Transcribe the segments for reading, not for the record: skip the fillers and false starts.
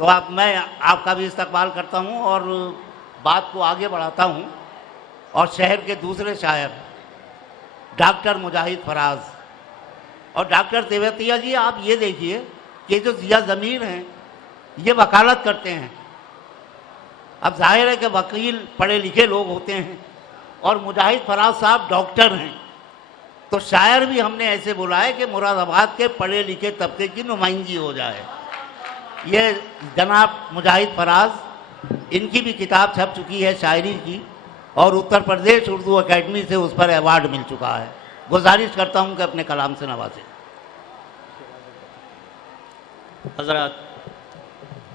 तो मैं आपका भी इस्तकबाल करता हूँ और बात को आगे बढ़ाता हूँ। और शहर के दूसरे शायर डॉक्टर मुजाहिद फराज और डॉक्टर तेवतिया जी, आप ये देखिए कि जो जिया ज़मीर हैं ये वकालत करते हैं। अब जाहिर है कि वकील पढ़े लिखे लोग होते हैं और मुजाहिद फराज साहब डॉक्टर हैं, तो शायर भी हमने ऐसे बोला है कि मुरादाबाद के पढ़े लिखे तबके की नुमाइंदगी हो जाए। ये जनाब मुजाहिद फराज, इनकी भी किताब छप चुकी है शायरी की और उत्तर प्रदेश उर्दू अकेडमी से उस पर अवार्ड मिल चुका है। गुजारिश करता हूं कि अपने कलाम से नवाजें। हज़रत,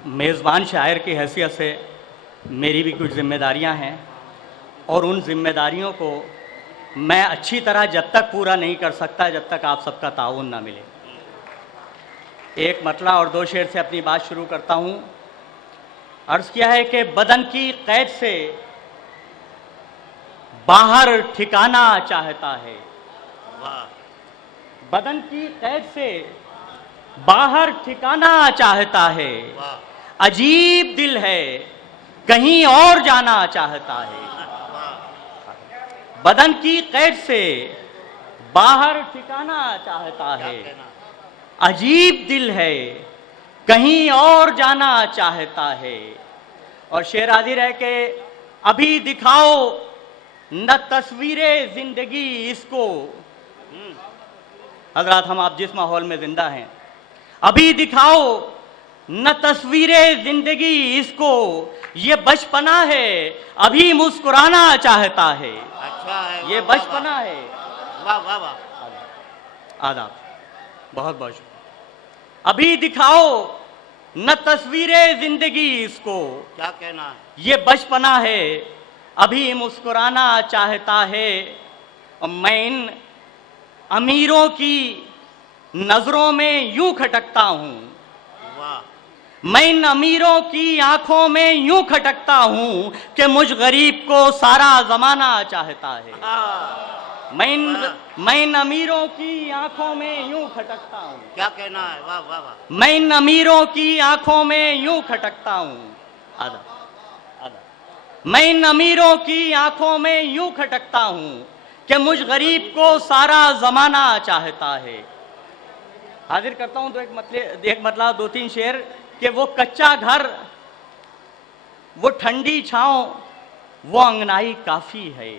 मेज़बान शायर की हैसियत से मेरी भी कुछ ज़िम्मेदारियां हैं और उन ज़िम्मेदारियों को मैं अच्छी तरह जब तक पूरा नहीं कर सकता जब तक आप सबका ताउन ना मिले। एक मतला और दो शेर से अपनी बात शुरू करता हूँ। अर्ज़ किया है कि बदन की कैद से बाहर ठिकाना चाहता है, बदन की कैद से बाहर ठिकाना चाहता है, अजीब दिल है कहीं और जाना चाहता है। बदन की कैद से बाहर ठिकाना चाहता है, अजीब दिल है कहीं और जाना चाहता है। और शेर हाजिर है कि अभी दिखाओ न तस्वीरे जिंदगी इसको। हजरात, हम आप जिस माहौल में जिंदा हैं, अभी दिखाओ न तस्वीरे जिंदगी इसको, ये बचपना है अभी मुस्कुराना चाहता है। अच्छा है, ये बचपना है। वाह वाह वाह। आदाब, बहुत बहुत शुक्रिया। अभी दिखाओ न तस्वीरे जिंदगी इसको, क्या कहना है? ये बचपना है अभी मुस्कुराना चाहता है। और मैं इन अमीरों की नजरों में यूं खटकता हूं, मैं इन अमीरों की आंखों में यूं खटकता हूं कि मुझ गरीब को सारा जमाना चाहता है। मैं इन अमीरों की आंखों में यूं खटकता हूं। क्या कहना है? वाह वाह वाह। मैं इन अमीरों की आंखों में यूं खटकता हूं। आदा आदा। मैं इन अमीरों की आंखों में यूं खटकता हूं कि मुझ गरीब को सारा जमाना चाहता है। हाजिर करता हूं तो एक मतलब दो तीन शेर कि वो कच्चा घर, वो ठंडी छांव, वो अंगनाई काफी है।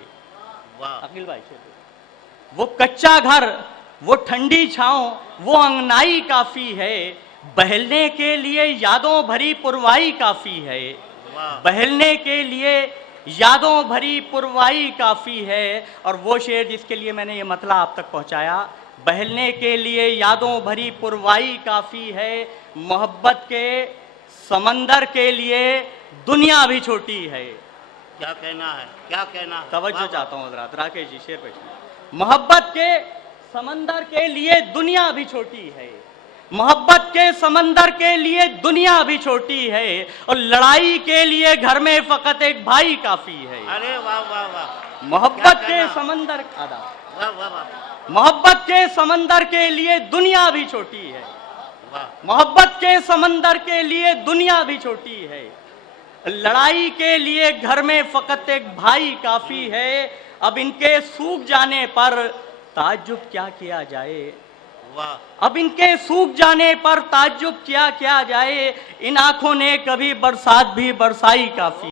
वाह अखिल भाई, शेर वो कच्चा घर, वो ठंडी छांव, वो अंगनाई काफी है। बहलने के लिए यादों भरी पुरवाई काफी है। बहलने के लिए यादों भरी पुरवाई काफी है। और वो शेर जिसके लिए मैंने ये मतला आप तक पहुंचाया, बहलने के लिए यादों भरी पुरवाई काफी है। मोहब्बत के समंदर के लिए दुनिया भी छोटी है। क्या कहना है? क्या कहना है? तवज्जो चाहता हूँ हज़रात, राकेश जी शेर पे। मोहब्बत के समंदर के लिए दुनिया भी छोटी है, मोहब्बत के समंदर के लिए दुनिया भी छोटी है। और लड़ाई के लिए घर में फकत एक भाई काफी है। अरे वाह वाह वाह। मोहब्बत के समंदर, आदा, वाह वाह वाह। मोहब्बत के समंदर के लिए दुनिया भी छोटी है। मोहब्बत के समंदर के लिए दुनिया भी छोटी है। लड़ाई के लिए घर में फकत एक भाई काफी है। अब इनके सूख जाने पर ताज्जुब क्या किया जाए। वाह। अब इनके सूख जाने पर ताज्जुब क्या किया जाए। इन आंखों ने कभी बरसात भी बरसाई काफी।